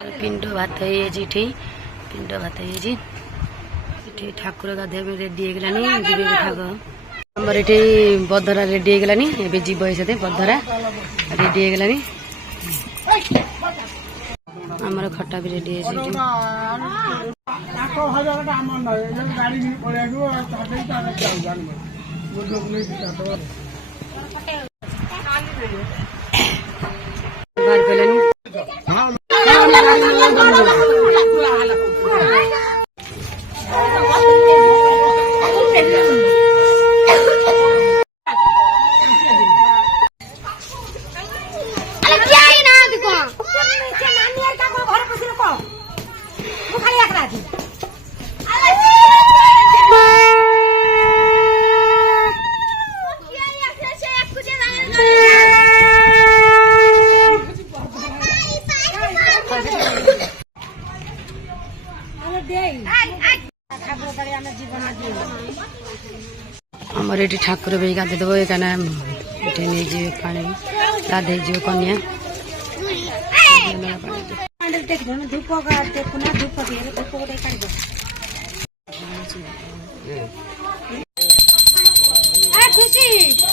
पिंड भात ये पिंड भात ये ठाकुर गाधे रेडी होगलानी जीवे ठाकुर आमर ये बधरा रेडी होगलानी ए जीव साथे बधरा रेडी होगलानी आमर खटा भी रेडी आमर ये ठाकुर भी गाधे देव ये नहीं जी पानी गाधे जी कन्या धूप